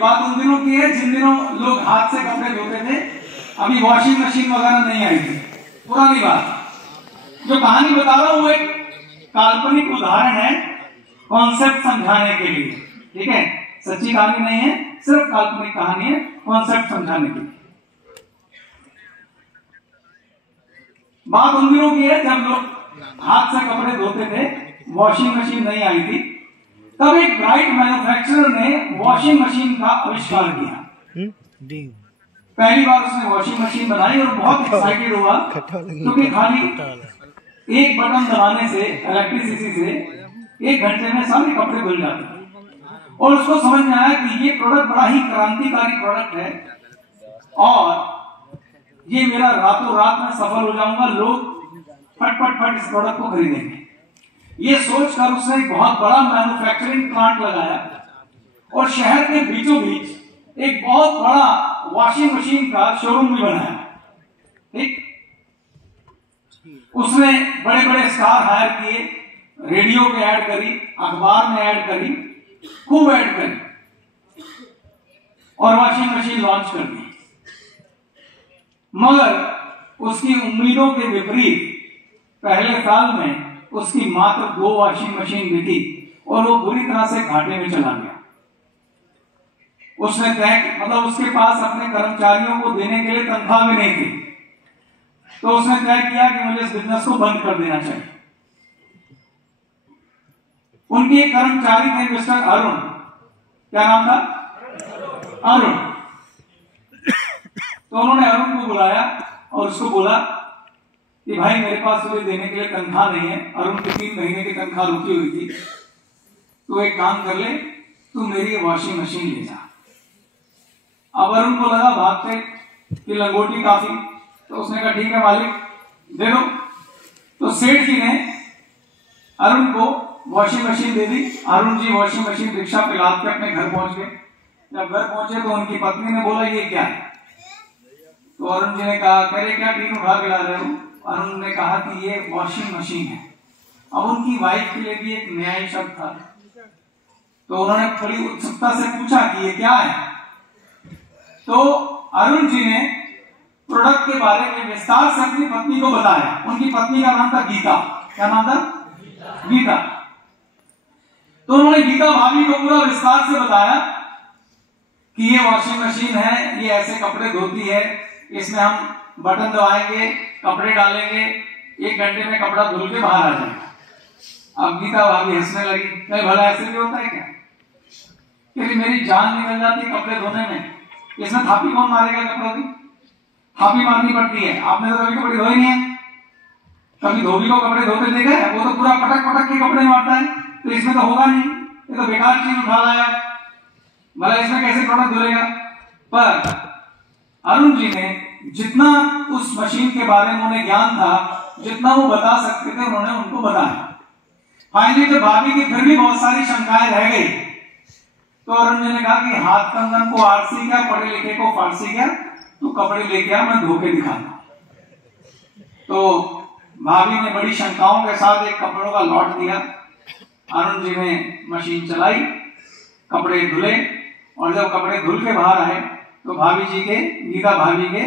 बात उन दिनों की है जिन दिनों लोग हाथ से कपड़े धोते थे, अभी वॉशिंग मशीन वगैरह नहीं आई थी, पुरानी बात। जो कहानी बता रहा हूं वो एक काल्पनिक उदाहरण है कॉन्सेप्ट समझाने के लिए, ठीक है, सच्ची कहानी नहीं है, सिर्फ काल्पनिक कहानी है कॉन्सेप्ट समझाने के लिए। बात उन दिनों की है जब लोग हाथ से कपड़े धोते थे, वॉशिंग मशीन नहीं आई थी। तब एक ब्राइट मैन्युफैक्चरर ने वॉशिंग मशीन का आविष्कार किया। पहली बार उसने वॉशिंग मशीन बनाई और बहुत एक्साइटेड हुआ क्योंकि खाली एक बटन दबाने से, इलेक्ट्रिसिटी से 1 घंटे में सारे कपड़े धुल जाते। और उसको समझ में आया कि ये प्रोडक्ट बड़ा ही क्रांतिकारी प्रोडक्ट है और ये मेरा रातों रात में सफल हो जाऊंगा, लोग फट इस प्रोडक्ट को खरीदेंगे। ये सोचकर उसने एक बहुत बड़ा मैन्युफैक्चरिंग प्लांट लगाया और शहर के बीचों बीच एक बहुत बड़ा वॉशिंग मशीन का शोरूम भी बनाया। ठीक, उसने बड़े बड़े स्टार हायर किए, रेडियो पे ऐड करी, अखबार में ऐड करी, खूब ऐड करी और वॉशिंग मशीन लॉन्च कर दी। मगर उसकी उम्मीदों के विपरीत पहले साल में उसकी मात्र 2 वॉशिंग मशीन बिकी और वो बुरी तरह से घाटे में चला गया। उसने मतलब उसके पास अपने कर्मचारियों को देने के लिए तनख्वाह भी नहीं थी, तो उसने तय किया कि मुझे इस बिजनेस को बंद कर देना चाहिए। उनके एक कर्मचारी थे मिस्टर अरुण, क्या नाम था? अरुण। तो उन्होंने अरुण को बुलाया और उसको बोला कि भाई मेरे पास तुझे देने के लिए तनख्वाह नहीं है, अरुण की 3 महीने की तनख्वाह रुकी हुई थी, तो एक काम कर ले, तू मेरी वॉशिंग मशीन ले जा। अब अरुण को लगा भागते कि लंगोटी काफी, तो उसने कहा ठीक है मालिक दे दो। तो सेठ जी ने अरुण को वॉशिंग मशीन दे दी। Arun ji washing machine rickshaw पे लाद के अपने घर पहुंच गए। जब घर पहुंचे तो उनकी पत्नी ने बोला ये क्या है? तो अरुण जी ने कहा करे क्या टीन उठा के ला रहे हो? अरुण ने कहा कि ये वॉशिंग मशीन है। अब उनकी वाइफ के लिए भी एक न्याय शब्द था, तो उन्होंने बड़ी उत्सुकता से पूछा कि ये क्या है। तो अरुण जी ने प्रोडक्ट के बारे में विस्तार से अपनी पत्नी को बताया। उनकी पत्नी का नाम था गीता। क्या नाम था? गीता। तो उन्होंने गीता भाभी को पूरा विस्तार से बताया कि ये वॉशिंग मशीन है, ये ऐसे कपड़े धोती है, इसमें हम बटन दबाएंगे, कपड़े डालेंगे, 1 घंटे में कपड़ा धुल के बाहर आ जाएगा। अब गीता भाभी हंसने लगी, नहीं भला ऐसे भी होता है क्या? क्योंकि मेरी जान निकल जाती है कपड़े धोने में, इसमें थापी कौन मारेगा? कपड़ों की थापी मारनी पड़ती है। आपने तो कभी कपड़े धोए नहीं है, कभी धोबी को कपड़े धोते देखे? वो तो पूरा पटक के कपड़े मारता है, तो इसमें तो होगा नहीं, ये तो बेकार चीज उठा लाया, भला इसमें कैसे प्रोडक्ट धुलेगा? पर अरुण जी ने जितना उस मशीन के बारे में उन्हें ज्ञान था, जितना वो बता सकते थे, उन्होंने उनको बताया। फाइनली जब भाभी की फिर भी बहुत सारी शंकाएं रह गई, तो अरुण जी ने कहा कि हाथ कंगन को आरसी क्या, पढ़े लिखे को फारसी क्या, तू कपड़े लेके आ, मैं धो के दिखाता। तो भाभी ने बड़ी शंकाओं के साथ एक कपड़ों का लॉट दिया। अरुण जी ने मशीन चलाई, कपड़े धुले, और जब कपड़े धुल के बाहर आए तो भाभी जी के, गीता भाभी के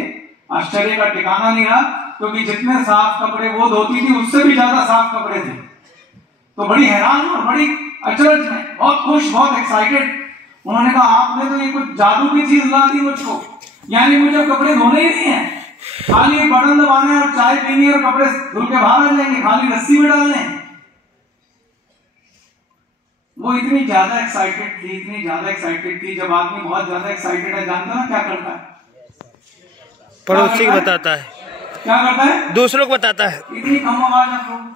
आश्चर्य का ठिकाना नहीं रहा, क्योंकि जितने साफ कपड़े वो धोती थी उससे भी ज्यादा साफ कपड़े थे। तो बड़ी हैरान और बड़ी अचरज में, बहुत खुश, बहुत एक्साइटेड, उन्होंने कहा आपने तो ये कुछ जादू की चीज ला दी मुझको, यानी मुझे कपड़े धोने ही नहीं है, खाली एक बटन दबाने और चाय पीनी और कपड़े धुल के बाहर आ जाएंगे, खाली रस्सी में डालने हैं। वो इतनी ज्यादा एक्साइटेड थी। जब आदमी बहुत ज्यादा एक्साइटेड है, जानता ना क्या करता है? पड़ोसी को बताता है। क्या करता है? दूसरों को बताता है। इतनी कम आवाज आपको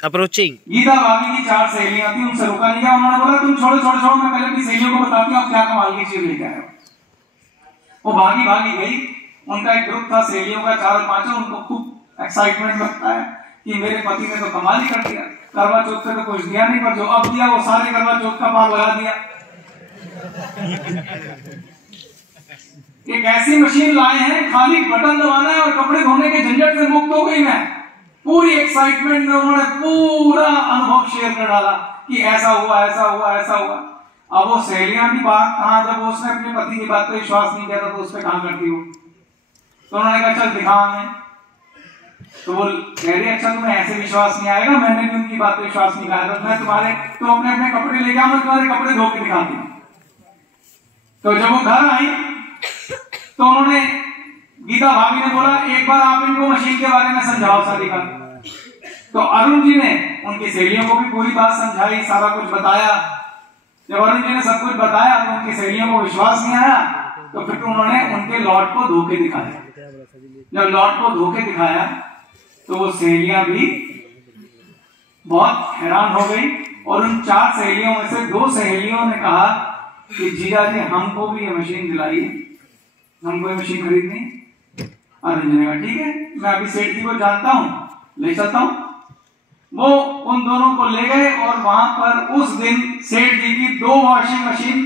अप्रोचिंग। गीता भाभी की 4 सहेलियां थी, उनसे रुका नहीं गया। उन्होंने बोला तुम छोड़ो, मैं पहले अपनी सहेलियों को बताती हूँ आप क्या कमाल की चीज लेकर आए हो। वो भागी गई। उनका एक ग्रुप था सहेलियों का, 4-5। उनको खूब एक्साइटमेंट लगता है कि मेरे पति ने तो कमाल ही कर दिया, करवा चौथ पे तो कुछ दिया नहीं, पर जो अब दिया वो सारे करवा चौथ का पार लगा दिया। एक ऐसी मशीन लाए हैं, खाली बटन दबाना है और कपड़े धोने के झंझट से मुक्त हो गई मैं। पूरी एक्साइटमेंट में उन्होंने पूरा अनुभव शेयर कर डाला कि ऐसा हुआ ऐसा हुआ ऐसा हुआ। अब वो सहेलियां भी बात कहाँ, जब उसने अपने पति की बात पे विश्वास नहीं किया था तो उस पर कहाँ करती हो। तो उन्होंने कहा चल दिखा हमें। तो वो कह रही अच्छा तुम्हें ऐसे विश्वास नहीं आएगा, मैंने भी उनकी बात पे विश्वास नहीं किया था, मैं तुम्हारे तुम अपने अपने कपड़े ले जाओ, मैं तुम्हारे कपड़े धो के दिखाती हूँ। तो जब वो घर आई तो उन्होंने गीता भाभी ने बोला एक बार आप इनको मशीन के बारे में समझाओ सारी बात। तो अरुण जी ने उनकी सहेलियों को भी पूरी बात समझाई, सारा कुछ बताया। जब अरुण जी ने सब कुछ बताया तो उनकी सहेलियों को विश्वास नहीं आया, तो फिर उन्होंने उनके लॉट को धो के दिखाया। जब लॉट को धो के दिखाया तो वो सहेलियां भी बहुत हैरान हो गई, और उन 4 सहेलियों में से 2 सहेलियों ने कहा कि जीजा जी हमको भी ये मशीन दिलाइए, हमको ये मशीन खरीदनी। अरुण जी ने कहा ठीक है, मैं अभी सेठ जी को जानता हूँ, ले चलता हूँ। वो उन दोनों को ले गए और वहां पर उस दिन सेठ जी की 2 वॉशिंग मशीन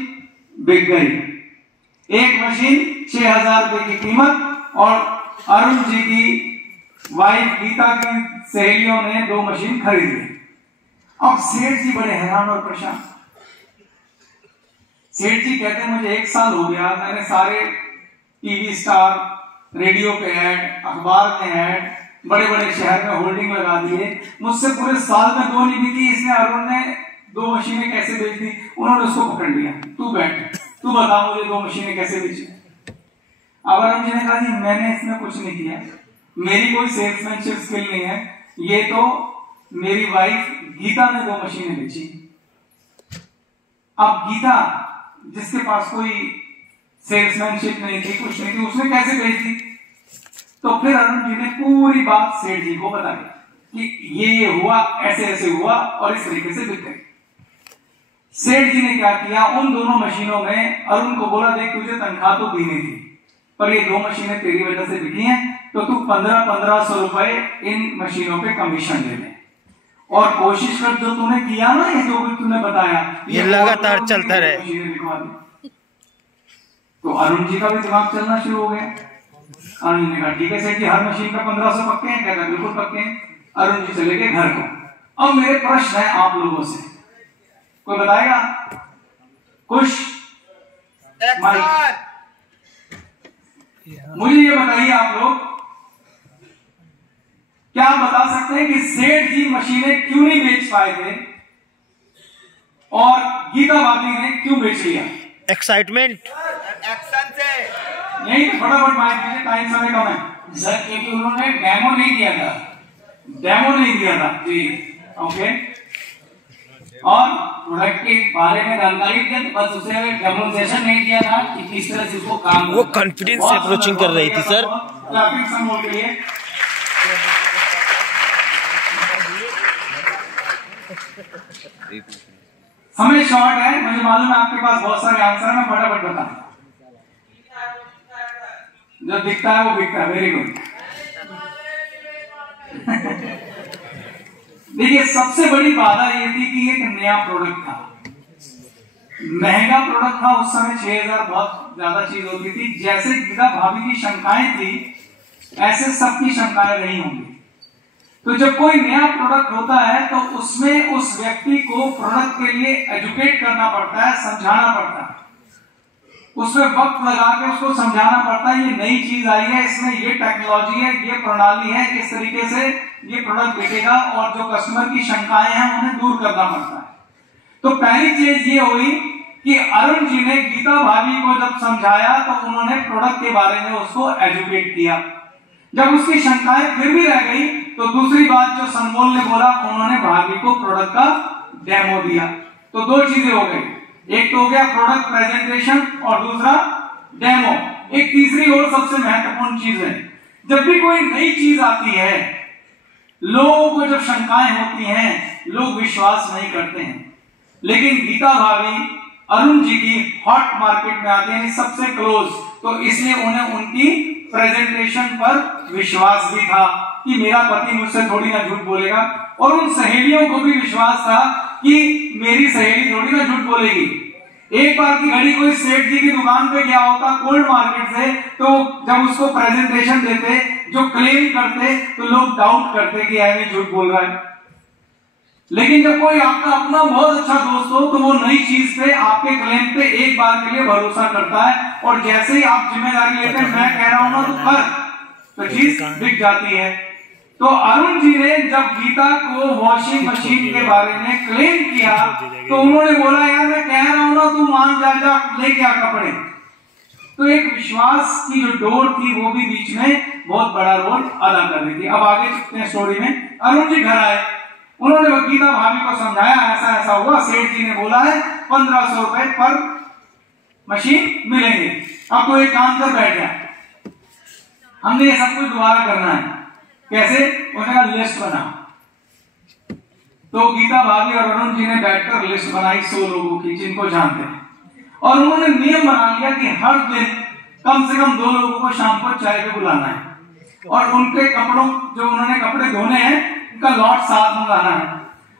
बिक गई। एक मशीन 6,000 रुपए की कीमत, और अरुण जी की वाइफ गीता की सहेलियों ने 2 मशीन खरीद ली। अब सेठ जी बड़े हैरान और परेशान। सेठ जी कहते हैं मुझे 1 साल हो गया, मैंने सारे टीवी स्टार, रेडियो पे ऐड, अखबार में ऐड, बड़े बड़े शहर में होल्डिंग लगा दिए, मुझसे पूरे साल में 2 नहीं बिकी, इसने अरुण ने 2 मशीनें कैसे बेच दी। उन्होंने उसको पकड़ लिया, तू बैठ, तू बता मुझे 2 मशीनें कैसे बेची। अब अरुण जी ने कहा जी मैंने इसमें कुछ नहीं किया, मेरी कोई सेल्समैनशिप स्किल नहीं है, ये तो मेरी वाइफ गीता ने 2 मशीनें बेची। अब गीता जिसके पास कोई सेल्समैनशिप नहीं थी, कुछ नहीं थी, उसने कैसे बेच दी। तो फिर अरुण जी ने पूरी बात सेठ जी को बताई कि ये हुआ, ऐसे ऐसे हुआ और इस तरीके से बिक गई। सेठ जी ने क्या किया, उन दोनों मशीनों में अरुण को बोला देख तुझे तनख्वाह तो दी नहीं थी, पर ये 2 मशीनें तेरी वजह से बिकी हैं, तो तू 1500 रुपए इन मशीनों पे कमीशन ले ले, और कोशिश कर जो तूने किया ना, ये जो भी तूने बताया ये लगातार चलता रहे। तो अरुण जी का भी दिमाग चलना शुरू हो गया। अरुण जी ने कहा ठीक है सेठ जी, हर मशीन का 1500 पक्के हैं। कहता बिल्कुल पक्के हैं। अरुण जी चले गए घर को। अब मेरे प्रश्न है आप लोगों से, कोई बताएगा? कुछ मुझे ये बताइए आप लोग, क्या आप बता सकते हैं कि सेठ जी मशीनें क्यों नहीं बेच पाए थे और गीता भाभी ने क्यों बेच लिया? एक्साइटमेंट, एक्शन से नहीं, फटाफट माइक दीजिए, टाइम समय कम है सर, क्योंकि उन्होंने डेमो नहीं दिया था। डेमो नहीं दिया था जी, ओके। और प्रोडक्ट के बारे में जानकारी दी, बस उसे डेमोन्स्ट्रेशन नहीं दिया था कि किस तरह से उसको काम। वो कॉन्फिडेंस से अप्रोचिंग कर रही थी सर। क्लैपिंग समूह के लिए समय शॉर्ट है, मुझे मालूम है आपके पास बहुत सारे आंसर है, मैं फटाफट बता। जो दिखता है वो बिकता है, वेरी गुड। देखिए सबसे बड़ी बाधा ये थी कि एक नया प्रोडक्ट था, महंगा प्रोडक्ट था उस समय, 6,000 बहुत ज्यादा चीज होती थी। जैसे गीता भाभी की शंकाएं थी ऐसे सबकी शंकाएं नहीं होंगी। तो जब कोई नया प्रोडक्ट होता है तो उसमें उस व्यक्ति को प्रोडक्ट के लिए एजुकेट करना पड़ता है, समझाना पड़ता है, उसमें वक्त लगा के उसको समझाना पड़ता है ये नई चीज आई है, इसमें ये टेक्नोलॉजी है, ये प्रणाली है, इस तरीके से ये प्रोडक्ट बिकेगा, और जो कस्टमर की शंकाएं हैं उन्हें दूर करना पड़ता है। तो पहली चीज ये हुई कि अरुण जी ने गीता भाभी को जब समझाया तो उन्होंने प्रोडक्ट के बारे में उसको एजुकेट किया। जब उसकी शंकाएं फिर भी रह गई तो दूसरी बात जो सनमोल ने बोला, उन्होंने भाभी को प्रोडक्ट का डेमो दिया। तो 2 चीजें हो गई, एक तो हो गया प्रोडक्ट प्रेजेंटेशन और दूसरा डेमो। एक तीसरी और सबसे महत्वपूर्ण चीज है, जब भी कोई नई चीज आती है लोगों को जब शंकाएं होती हैं लोग विश्वास नहीं करते हैं, लेकिन गीता भाभी अरुण जी की हॉट मार्केट में आते हैं सबसे क्लोज, तो इसलिए उन्हें उनकी प्रेजेंटेशन पर विश्वास भी था कि मेरा पति मुझसे थोड़ी ना झूठ बोलेगा, और उन सहेलियों को भी विश्वास था कि मेरी सहेली थोड़ी ना झूठ बोलेगी। एक बार की घड़ी कोई सेठ जी की दुकान पे गया होता कोल्ड मार्केट से, तो जब उसको प्रेजेंटेशन देते, जो क्लेम करते, तो लोग डाउट करते कि यार ये झूठ बोल रहा है। लेकिन जब कोई आपका अपना बहुत अच्छा दोस्त हो तो वो नई चीज पे, आपके क्लेम पे एक बार के लिए भरोसा करता है, और जैसे ही आप जिम्मेदारी लेते हैं, मैं कह रहा हूं ना तो कर, तो चीज बिक जाती है। तो अरुण जी ने जब गीता को वॉशिंग मशीन के बारे में क्लेम किया तो उन्होंने बोला यार मैं कह रहा हूं ना, तू मान जा लेके आ कपड़े। तो एक विश्वास की जो डोर थी वो भी बीच में बहुत बड़ा रोल अदा कर रही थी। अब आगे चलते हैं स्टोरी में। अरुण जी घर आए, उन्होंने गीता भाभी को समझाया ऐसा ऐसा हुआ, सेठ जी ने बोला है 1500 रुपए पर मशीन मिलेंगे, अब तो एक काम कर बैठ गया, हमने ये सब कुछ दोबारा करना है। कैसे? उन्होंने लिस्ट बना। तो गीता भाभी और अरुण जी ने बैठकर लिस्ट बनाई 100 लोगों की जिनको जानते हैं, और उन्होंने नियम बना लिया कि हर दिन कम से कम 2 लोगों को शाम को चाय पे बुलाना है, और उनके कपड़ों, जो उन्होंने कपड़े धोने हैं उनका लॉट साथ मंगाना है।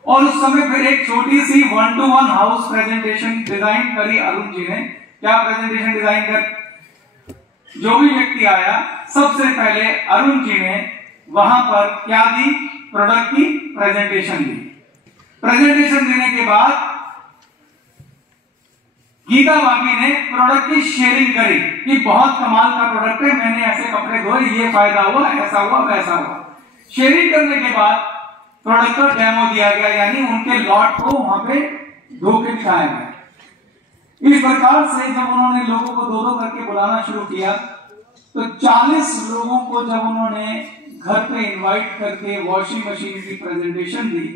और उस समय फिर एक छोटी सी 1-to-1 हाउस प्रेजेंटेशन डिजाइन करी अरुण जी ने। क्या प्रेजेंटेशन डिजाइन कर? जो भी व्यक्ति आया सबसे पहले अरुण जी ने वहां पर क्या दी? प्रोडक्ट की प्रेजेंटेशन दी। प्रेजेंटेशन देने के बाद गीता भाभी ने प्रोडक्ट की शेयरिंग करी कि बहुत कमाल का प्रोडक्ट है, मैंने ऐसे कपड़े धोए, ये फायदा हुआ, ऐसा हुआ, वैसा हुआ। शेयरिंग करने के बाद प्रोडक्ट का डेमो दिया गया, यानी उनके लॉट को वहां पे धो के दिखाया गया। इस प्रकार से जब उन्होंने लोगों को 2-2 करके बुलाना शुरू किया तो 40 लोगों को जब उन्होंने घर पे इनवाइट करके वॉशिंग मशीन की प्रेजेंटेशन दी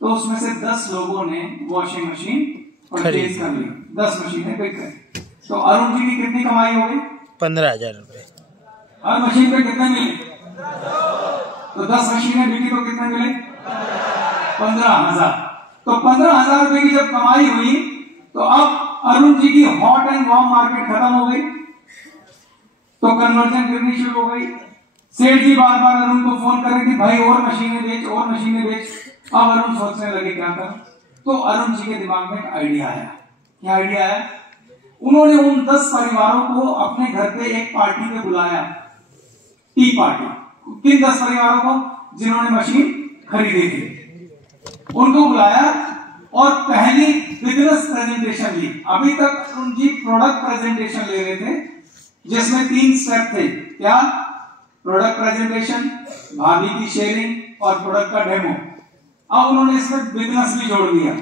तो उसमें से 10 लोगों ने वॉशिंग मशीन परचेज कर ली, 10 मशीनें बिक गई। तो अरुण जी की कितनी कमाई हो गई? 15,000 रुपए। हर मशीन पे कितने मिले? तो 10 मशीनें बिकी तो कितने मिले? 15,000। तो 15,000 रुपए की जब कमाई हुई तो अब अरुण जी की हॉट एंड वार्म मार्केट खत्म हो गई, तो कन्वर्जन करनी शुरू हो गई। सेठ जी बार बार अरुण को फोन कर रहे थे, भाई और मशीनें बेच, और मशीनें बेच। अब अरुण सोचने लगे क्या करें। तो अरुण जी के दिमाग में एक आइडिया आया। क्या आइडिया आया? उन्होंने उन 10 परिवारों को अपने घर पे एक पार्टी पे बुलाया, टी पार्टी। किन 10 परिवारों को? जिन्होंने मशीन खरीदी थी, उनको बुलाया और पहली बिजनेस प्रेजेंटेशन ली। अभी तक अरुण जी प्रोडक्ट प्रेजेंटेशन ले रहे थे जिसमें 3 स्टेप थे। क्या? प्रोडक्ट प्रेजेंटेशन, भाभी की शेयरिंग और प्रोडक्ट का डेमो। अब उन्होंने इसमें बिजनेस भी जोड़ दिया।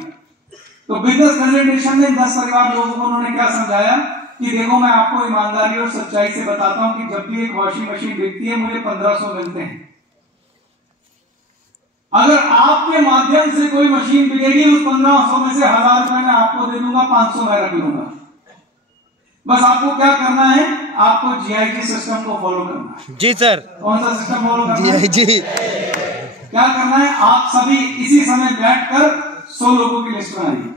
तो बिजनेस प्रेजेंटेशन में 10 परिवार लोगों को उन्होंने क्या समझाया कि देखो मैं आपको ईमानदारी और सच्चाई से बताता हूं कि जब भी एक वॉशिंग मशीन बिकती है मुझे 1500 मिलते हैं। अगर आपके माध्यम से कोई मशीन बिकेगी उस 1500 में से 1000 रुपए मैं आपको दे दूंगा, 500 मैं रख लूंगा। बस आपको क्या करना है? आपको जीआईजी सिस्टम को फॉलो करना है। जी सर। कौन सा सिस्टम फॉलो करना है? जीआईजी। क्या करना है? आप सभी इसी समय बैठकर 100 लोगों की लिस्ट बनाइए।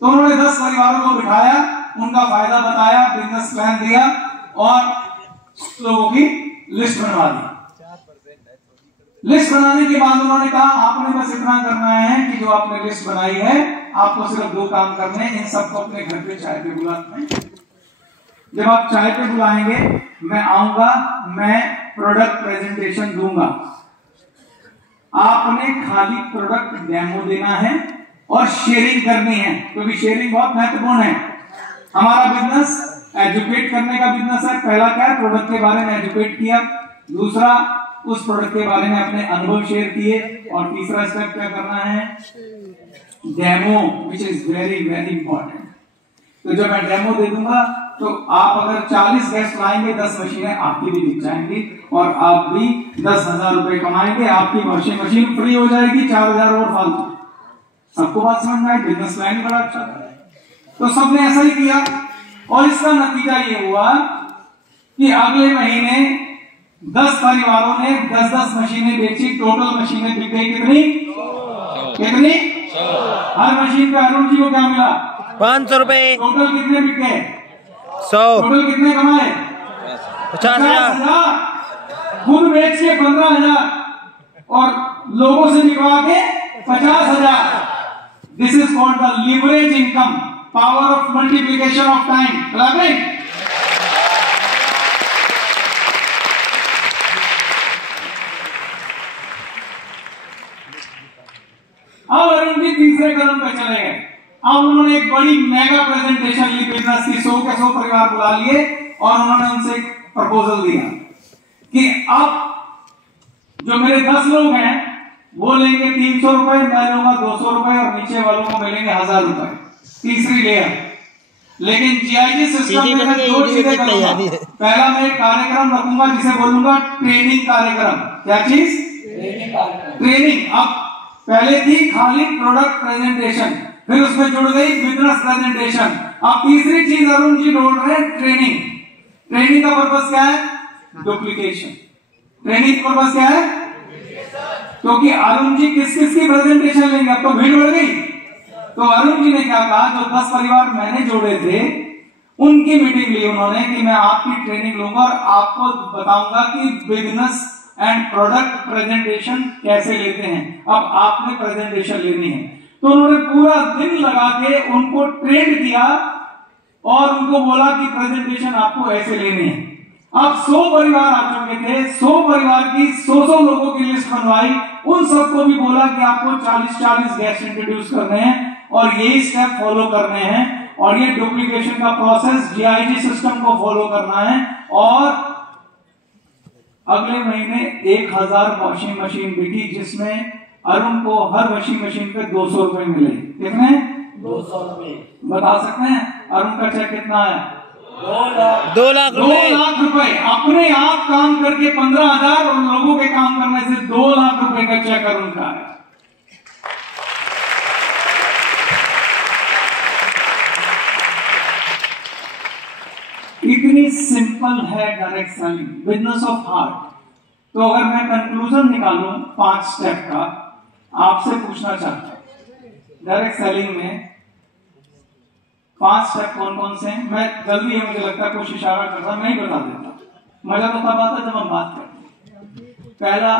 तो उन्होंने 10 परिवारों को बिठाया, उनका फायदा बताया, बिजनेस प्लान दिया और लोगों की लिस्ट बनवा दी। लिस्ट बनाने के बाद उन्होंने कहा आपने बस इतना करना है कि जो आपने लिस्ट बनाई है आपको सिर्फ 2 काम करने हैं। इन सबको अपने घर पे चाय पे बुलाना है। जब आप चाय पे बुलाएंगे मैं आऊंगा, मैं प्रोडक्ट प्रेजेंटेशन दूंगा। आपने खाली प्रोडक्ट डेमो देना है और शेयरिंग करनी है, क्योंकि शेयरिंग बहुत महत्वपूर्ण है। हमारा बिजनेस एजुकेट करने का बिजनेस है। पहला क्या है? प्रोडक्ट के बारे में एजुकेट किया, दूसरा उस प्रोडक्ट के बारे में अपने अनुभव शेयर किए, और तीसरा स्टेप क्या करना है? Demo, which is very very important. तो जब मैं डेमो दे दूंगा तो आप अगर 40 गेस्ट लाएंगे 10 मशीनें आपकी भी बिक जाएंगी और आप भी 10,000 रुपए कमाएंगे। आपकी वॉशिंग मशीन फ्री हो जाएगी, 4,000 और फालतू। सबको बात समझ में आई? बिजनेस प्लान बड़ा अच्छा था। तो सबने ऐसा ही किया और इसका नतीजा ये हुआ कि अगले महीने 10 परिवारों ने 10-10 मशीनें बेची। टोटल मशीनें बिक गई कितनी? कितनी? हर मशीन पे अरुण जी को क्या मिला? 500 रुपए। टोटल कितने बिक गए? 100। टोटल कितने कमाए? 50,000। खुद बेच के 15,000 और लोगों से निकलवा के 50,000। This is called the leverage income, power of multiplication of time. Collaborate. तीसरे कदम पे चले गए। अब उन्होंने एक बड़ी मेगा प्रेजेंटेशन ली बिजनेस की, 100 के 100 परिवार बुला लिए और उन्होंने उनसे एक प्रपोजल दिया कि अब जो मेरे 10 लोग हैं वो लेंगे 300 रुपए, मैं लूंगा 200 रुपए और नीचे वालों को मिलेंगे 1000 रुपए, तीसरी लेयर। लेकिन जीआईजी सिस्टम में मैं 2 चीजें करूंगा। पहला मैं एक कार्यक्रम रखूंगा जिसे बोलूंगा ट्रेनिंग कार्यक्रम। क्या चीज? ट्रेनिंग। अब पहले थी खाली प्रोडक्ट प्रेजेंटेशन, फिर उसमें जुड़ गई बिजनेस प्रेजेंटेशन। अब तीसरी चीज अरुण जी जोड़ रहे हैं ट्रेनिंग। ट्रेनिंग का पर्पस क्या है? डुप्लीकेशन। ट्रेनिंग का पर्पस क्या है? क्योंकि अरुण जी किस किस की प्रेजेंटेशन लेंगे, अब तो भीड़ बढ़ गई। तो अरुण जी ने क्या कहा, जो 10 परिवार मैंने जोड़े थे उनकी मीटिंग ली उन्होंने कि मैं आपकी ट्रेनिंग लूंगा और आपको बताऊंगा कि बिजनेस एंड प्रोडक्ट प्रेजेंटेशन कैसे लेते हैं। अब आपने प्रेजेंटेशन लेनी है। तो उन्होंने पूरा दिन लगा के उनको ट्रेन किया और उनको बोला कि प्रेजेंटेशन आपको ऐसे लेनी है। अब 100 परिवार आ चुके थे, 100 परिवार की 100 लोगों की लिस्ट बनवाई, उन सबको भी बोला कि आपको 40 गेस्ट इंट्रोड्यूस करने हैं और यही स्टेप फॉलो करने हैं और ये डुप्लीकेशन का प्रोसेस जीआईजी सिस्टम को फॉलो करना है। और अगले महीने 1000 वॉशिंग मशीन बिकी, जिसमें अरुण को हर वॉशिंग मशीन पे 200 रुपए मिले। कितने? 200 रुपए। बता सकते हैं अरुण का चेक कितना है? 2 लाख 2 लाख रुपए। अपने आप काम करके 15,000 और लोगों के काम करने से 2 लाख रुपए का चेक अरुण का है। इतनी सिंपल है direct selling, business of heart. तो अगर मैं कंक्लूजन निकालूं 5 स्टेप का, आपसे पूछना चाहता हूं डायरेक्ट सेलिंग में 5 स्टेप कौन कौन से हैं? मैं जल्दी है, मुझे लगता है कुछ इशारा कर रहा, मैं ही बता देता। मजा तो तब आता जब हम बात करते हैं। पहला,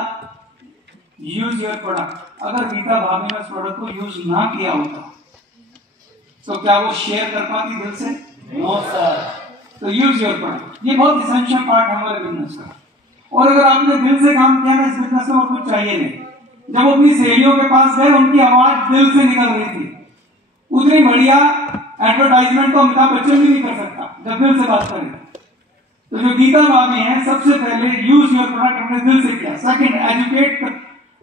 यूज योर प्रोडक्ट। अगर गीता भाभी ने उस प्रोडक्ट को यूज ना किया होता तो क्या वो शेयर कर पाती दिल से? No sir. तो यूज योर प्रोडक्ट, ये बहुत इसेंशियल पार्ट है हमारे बिजनेस का। और अगर आपने दिल से काम किया ना इस बिजनेस में, और कुछ चाहिए नहीं। जब अपनी सहेलियों के पास गए, उनकी आवाज दिल से निकल रही थी। उतनी बढ़िया एडवर्टाइजमेंट तो अमिताभ बच्चन भी नहीं कर सकता जब दिल से बात करें। तो जो गीता भाभी हैं, सबसे पहले यूज योर प्रोडक्ट अपने दिल से किया। Second,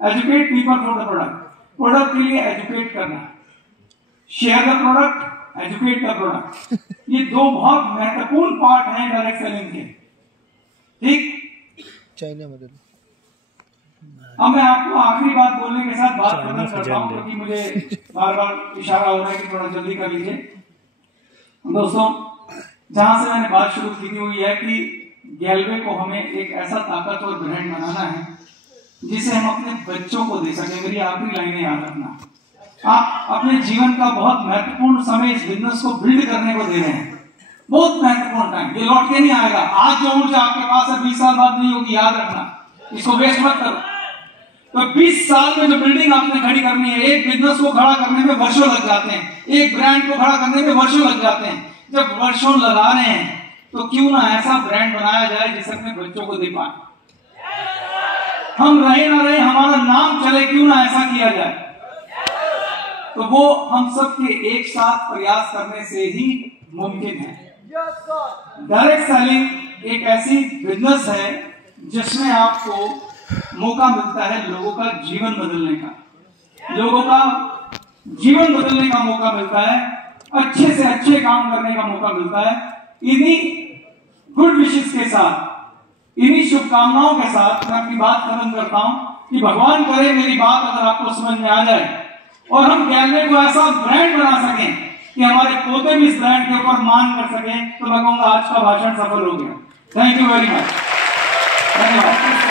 educate people for the product. Product के लिए एजुकेट करना। Share the product, educate the product. ये 2 बहुत महत्वपूर्ण पार्ट हैं डायरेक्ट सेलिंग के। ठीक, चाइना मॉडल। अब मैं आपको आखिरी बात बोलने के साथ बात खत्म करता हूं, क्योंकि मुझे बार बार इशारा हो रहा है कि थोड़ा जल्दी कर लीजिए। दोस्तों, जहां से मैंने बात शुरू की हुई है कि गैलवे को हमें एक ऐसा ताकतवर ब्रांड बनाना है जिसे हम अपने बच्चों को दे सकें। मेरी आखिरी लाइनें याद रखना। आप अपने जीवन का बहुत महत्वपूर्ण समय इस बिजनेस को बिल्ड करने को दे रहे हैं। बहुत महत्वपूर्ण टाइम, ये लौट के नहीं आएगा। आज जो ऊर्जा आपके पास है 20 साल बाद नहीं होगी, याद रखना। इसको वेस्ट मत करो। तो 20 साल में जो बिल्डिंग आपने खड़ी करनी है, एक बिजनेस को खड़ा करने में वर्षों लग जाते हैं, एक ब्रांड को खड़ा करने में वर्षों लग जाते हैं। जब वर्षों लगा रहे हैं तो क्यों ना ऐसा ब्रांड बनाया जाए जिसे अपने बच्चों को दे पाए। हम रहे ना रहे, हमारा नाम चले, क्यों ना ऐसा किया जाए। तो वो हम सब के एक साथ प्रयास करने से ही मुमकिन है। डायरेक्ट सेलिंग एक ऐसी बिजनेस है जिसमें आपको मौका मिलता है लोगों का जीवन बदलने का, लोगों का जीवन बदलने का मौका मिलता है, अच्छे से अच्छे काम करने का मौका मिलता है। इन्हीं गुड विशेस के साथ, इन्हीं शुभकामनाओं के साथ मैं अपनी बात खत्म करता हूं कि भगवान करे मेरी बात अगर आपको समझ में आ जाए और हम गैलवे को ऐसा ब्रांड बना सकें कि हमारे पोते भी इस ब्रांड के ऊपर मान कर सकें, तो मैं कहूंगा आज का भाषण सफल हो गया। Thank you very much. धन्यवाद।